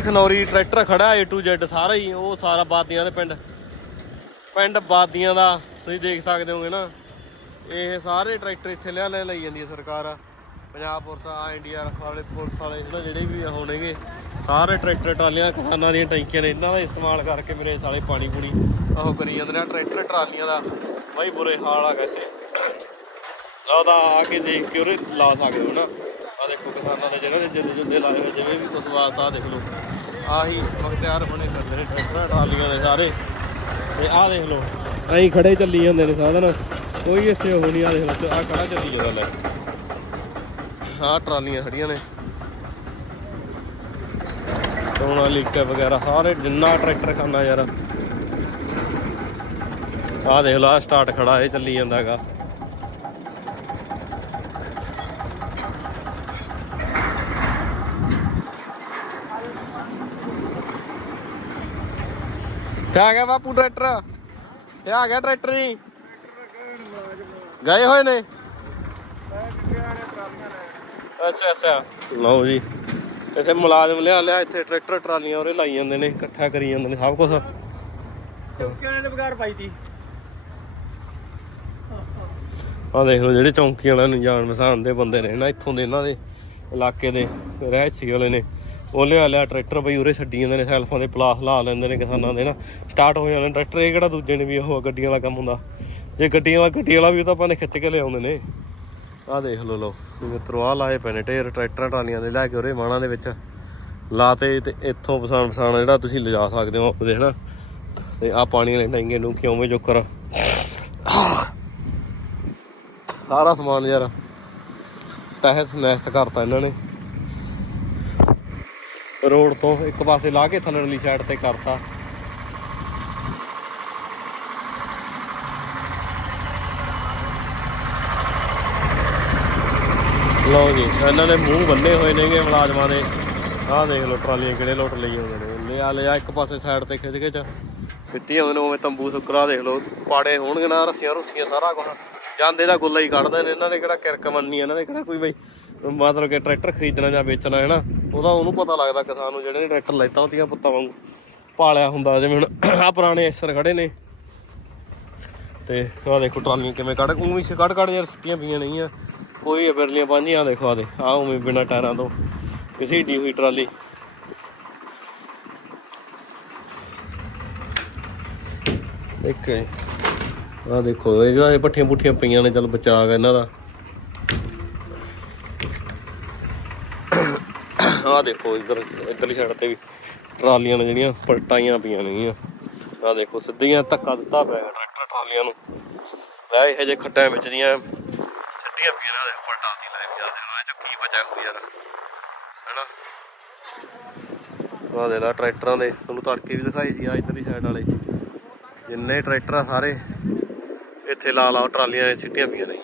Khanauri tractor ਖੜਾ A to Z, ਸਾਰਾ ਹੀ, ਉਹ ਸਾਰਾ ਬਾਦੀਆਂ ਦੇ ਪਿੰਡ। ਪਿੰਡ ਬਾਦੀਆਂ ਦਾ, ਤੁਸੀਂ ਦੇਖ ਸਕਦੇ ਹੋਗੇ ਨਾ। ਇਹ ਸਾਰੇ ਟਰੈਕਟਰ ਇੱਥੇ ਲਿਆ ਲੈ ਲਈ ਜਾਂਦੀ ਹੈ ਸਰਕਾਰ। ਪੰਜਾਬ ਪੁਲਿਸ ਆ ਇੰਡੀਆ ਵਾਲੇ, ਪੁਲਿਸ ਵਾਲੇ ਜਿਹੜਾ ਜਿਹੜੇ ਵੀ ਹੋਣਗੇ। ਸਾਰੇ ਟਰੈਕਟਰ ਟਰਾਲੀਆਂ, ਕਿਸਾਨਾਂ ਦੀਆਂ ਟੈਂਕੀਆਂ ਨੇ, ਇਹਨਾਂ ਦਾ ਇਸਤੇਮਾਲ ਕਰਕੇ ਮੇਰੇ ਸਾਲੇ ਪਾਣੀ ਪੂਣੀ ਉਹ ਕਰੀ ਜਾਂਦੇ ਨੇ। ਟਰੈਕਟਰ ਟਰਾਲੀਆਂ ਦਾ, ਬਾਈ ਬੁਰੇ ਹਾਲ ਆ ਗਏ ਇੱਥੇ। ਉਹਦਾ ਆ ਕੇ ਦੇਖ ਕੇ ਉਹਰੇ ਲਾ ਸਕਦੇ ਹੋ ਨਾ। ਆ ਦੇਖੋ ਕਿਸਾਨਾਂ ਦੇ ਜਿਹੜੇ ਜਿੰਦੇ ਜੁੰਦੇ ਲਾਏ ਹੋਏ ਜਿਵੇਂ ਵੀ ਕੁਛ ਵਾਸਤਾ ਦੇਖ ਲਓ। ਆਹੀ ਮਖਤਿਆਰ ਬਣੇ ਫਿਰਦੇ ਨੇ ਟਰੈਕਟਰਾਂ ਟਰਾਲੀਆਂ ਦੇ ਸਾਰੇ। ਤੇ ਆਹ ਦੇਖ ਲਓ। ਐਂ ਖੜੇ ਚੱਲੀ ਜਾਂਦੇ ਨੇ ਸਾਧਨ। ਕੋਈ ਇੱਥੇ ਉਹ ਨਹੀਂ ਆ ਦੇਖ ਲਓ ਆ ਖੜਾ ਚੱਲੀ ਜਾਂਦਾ ਲੈ। ਆਹ ਟਰਾਲੀਆਂ ਖੜੀਆਂ ਨੇ। ਸੋਨਾਲੀਕਾ ਵਗੈਰਾ ਸਾਰੇ ਜਿੰਨਾ ਟਰੈਕਟਰ ਖਾਨਾ ਯਾਰ। ਆਹ ਦੇਖ ਲਓ ਆਹ ਸਟਾਰਟ ਖੜਾ ਇਹ ਚੱਲੀ ਜਾਂਦਾ ਆ ਗਿਆ ਬਾਪੂ ਟਰੈਕਟਰ? ਇਹ ਆ ਗਿਆ ਟਰੈਕਟਰ ਜੀ। ਗਏ ਹੋਏ ਨੇ? ਅੱਛਾ ਅੱਛਾ। ਲਓ ਜੀ। ਇੱਥੇ ਮੁਲਾਜ਼ਮ ਲਿਆ ਲਿਆ ਇੱਥੇ ਟਰੈਕਟਰ ਟਰਾਲੀਆਂ ਉਹਰੇ ਲਾਈ ਜਾਂਦੇ ਨੇ ਇਕੱਠਾ ਕਰੀ ਜਾਂਦੇ ਨੇ ਸਭ ਕੁਝ ਕਿਹਨੇ ਨੇ ਬਗਾਰ ਪਾਈ ਤੀ? ਆ ਦੇਖ ਲਓ ਜਿਹੜੇ ਚੌਂਕੀ ਵਾਲਿਆਂ ਨੂੰ ਜਾਣ ਪਛਾਣ ਦੇ ਬੰਦੇ ਨੇ ਨਾ ਇੱਥੋਂ ਦੇ ਇਹਨਾਂ ਦੇ ਇਲਾਕੇ ਦੇ ਰਹਿਛੀ ਵਾਲੇ ਨੇ। ਉਹ ਲਿਆ ਲਿਆ ਟਰੈਕਟਰ ਬਈ ਉਰੇ ਛੱਡੀ ਜਾਂਦੇ ਨੇ ਸੈਲਫਾਂ ਦੇ, ਪਲਾਸ ਲਾ ਲੈਂਦੇ ਨੇ ਕਿਸਾਨਾਂ ਦੇ ਨਾ ਸਟਾਰਟ ਹੋ ਜਾਂਦੇ ਨੇ। ਟਰੈਕਟਰ ਇਹ ਕਿਹੜਾ ਦੂਜੇ ਨੇ ਵੀ ਉਹ ਗੱਡੀਆਂ ਵਾਲਾ ਕੰਮ ਹੁੰਦਾ? ਜੇ ਗੱਡੀਆਂ ਵਾਲਾ ਗੱਡੀ ਵਾਲਾ ਵੀ ਉਹ ਤਾਂ ਆਪਾਂ ਨੇ ਖਿੱਚ ਕੇ ਲਿਆਉਂਦੇ ਨੇ। ਆਹ ਦੇਖ ਲਓ ਲੋ ਮਿੱਤਰੋ, ਆਹ ਲਾਏ ਪਏ ਢੇਰ ਟਰੈਕਟਰਾਂ ਟਰਾਲੀਆਂ ਦੇ ਲੈ ਕੇ ਉਰੇ ਮਾਣਾ ਦੇ ਵਿੱਚ। ਲਾਤੇ ਤੇ ਇੱਥੋਂ ਪਸਾਣ ਪਸਾਣ ਜਿਹੜਾ ਤੁਸੀਂ ਲਿਜਾ ਸਕਦੇ ਹੋ ਆਪਦੇ ਹਨਾ ਤੇ ਆ ਪਾਣੀ ਵਾਲੇ ਟੈਂਗੇ ਨੂੰ ਕਿਉਂ ਜੋਕਰ। ਸਾਰਾ ਸਮਾਨ ਯਾਰ ਤਹਿਸ ਨਹਿਸ ਕਰਤਾ ਇਹਨਾਂ ਨੇ। ਰੋਡ ਤੋਂ ਇੱਕ ਪਾਸੇ ਲਾ ਕੇ ਥੱਲੜਲੀ ਸਾਈਡ ਤੇ ਕਰਤਾ। ਲਓ ਜੀ, ਇਹਨਾਂ ਨੇ ਮੂੰਹ ਬੰਨੇ ਹੋਏ ਨੇਗੇ ਮੁਲਾਜ਼ਮਾਂ ਦੇ। ਆਹ ਦੇਖ ਲਓ ਟਰਾਲੀਆਂ ਕਿਹੜੇ ਲੋਟ ਲਈ ਆਉਂਦੇ ਨੇ। ਲਿਆ ਲਿਆ, ਇੱਕ ਪਾਸੇ ਸਾਈਡ ਤੇ ਖਿੱਚ ਖਿੱਚ ਸਿੱਟੀ ਆਉਂਦੇ ਨੇ ਉਵੇਂ ਤੰਬੂ ਸੁੱਕਰਾ ਦੇਖ ਲਓ। ਪਾੜੇ ਹੋਣਗੇ ਨਾ ਰੱਸੀਆਂ ਰੁੱਸੀਆਂ ਸਾਰਾ ਕੁਝ ਜਾਂਦੇ ਦਾ ਗੁੱਲਾ ਹੀ ਕੱਢਦੇ ਨੇ ਇਹਨਾਂ ਨੇ ਕਿਹੜਾ ਕਿਰਕ ਮੰਨੀ ਇਹਨਾਂ ਨੇ ਕਿਹੜਾ ਕੋਈ ਬਈ ਮਤਲਬ ਕਿ ਟਰੈਕਟਰ ਖਰੀਦਣਾ ਜਾਂ ਵੇਚਣਾ, ਹੈ ਨਾ? ਉਹਦਾ ਉਹਨੂੰ ਪਤਾ ਲੱਗਦਾ ਕਿਸਾਨ ਨੂੰ ਜਿਹੜੇ ਨੇ ਟਰੈਕਟਰ ਲੈਤਾ ਹੁੰਦੀਆਂ ਪੁੱਤਾਂ ਵਾਂਗੂ ਪਾਲਿਆ ਹੁੰਦਾ, ਜਿਵੇਂ ਹੁਣ ਆ ਪੁਰਾਣੇ ਅਸਰ ਖੜੇ ਨੇ। ਤੇ ਆਹ ਦੇਖੋ ਟਰਾਲੀਆਂ ਕਿਵੇਂ ਕੱਢ ਉਹ ਵੀ ਕੱਢ ਕੱਢ ਯਾਰ ਸਿੱਟੀਆਂ ਪਈਆਂ ਨਹੀਂ ਆ ਕੋਈ ਬਿਰਲੀਆਂ ਪਾਂਝੀਆਂ ਦੇਖੋ ਆ ਦੇ ਆ ਉਵੇਂ ਬਿਨਾ ਟਾਇਰਾਂ ਤੋਂ ਕਿਸੇ ਢੀ ਹੋਈ ਟਰਾਲੀ। ਇੱਕ ਆ ਦੇਖੋ ਇਹ ਜਿਹੜਾ ਇਹ ਪੱਠੀਆਂ ਪੁੱਠੀਆਂ ਪਈਆਂ ਨੇ, ਚਲ ਬਚਾ ਗਿਆ ਇਹਨਾਂ ਦਾ। ਆਹ ਦੇਖੋ ਇੱਧਰ, ਇੱਧਰਲੀ ਸਾਈਡ ਤੇ ਵੀ ਟਰਾਲੀਆਂ ਨੇ ਜਿਹੜੀਆਂ ਪਲਟਾਈਆਂ ਪਈਆਂ ਨੇਗੀਆਂ ਆ ਦੇਖੋ, ਸਿੱਧੀਆਂ ਧੱਕਾ ਦਿੱਤਾ ਪਿਆ ਟਰੈਕਟਰ ਟਰਾਲੀਆਂ ਨੂੰ। ਲੈ, ਇਹ ਜੇ ਖੱਟਾਂ ਵਿੱਚ ਦੀਆਂ ਸਿੱਧੀਆਂ ਪਈਆਂ ਨੇ ਦੇਖੋ, ਪਲਟਾਤੀ ਲੈ ਵੀ ਆ ਚ ਕੀ ਬਚਿਆ ਹੋਊ ਯਾਰ। ਹੈਨਾ? ਆਹ ਦੇ ਲਾ, ਟਰੈਕਟਰਾਂ ਦੇ, ਤੁਹਾਨੂੰ ਤੜਕੇ ਵੀ ਦਿਖਾਈ ਸੀ ਆ ਇੱਧਰਲੀ ਸਾਈਡ ਵਾਲੇ। ਜਿੰਨੇ ਟਰੈਕਟਰ ਆ ਸਾਰੇ, ਇੱਥੇ ਲਾ ਲਾ ਟਰਾਲੀਆਂ ਸਿੱਟੀਆਂ ਪਈਆਂ ਨੇ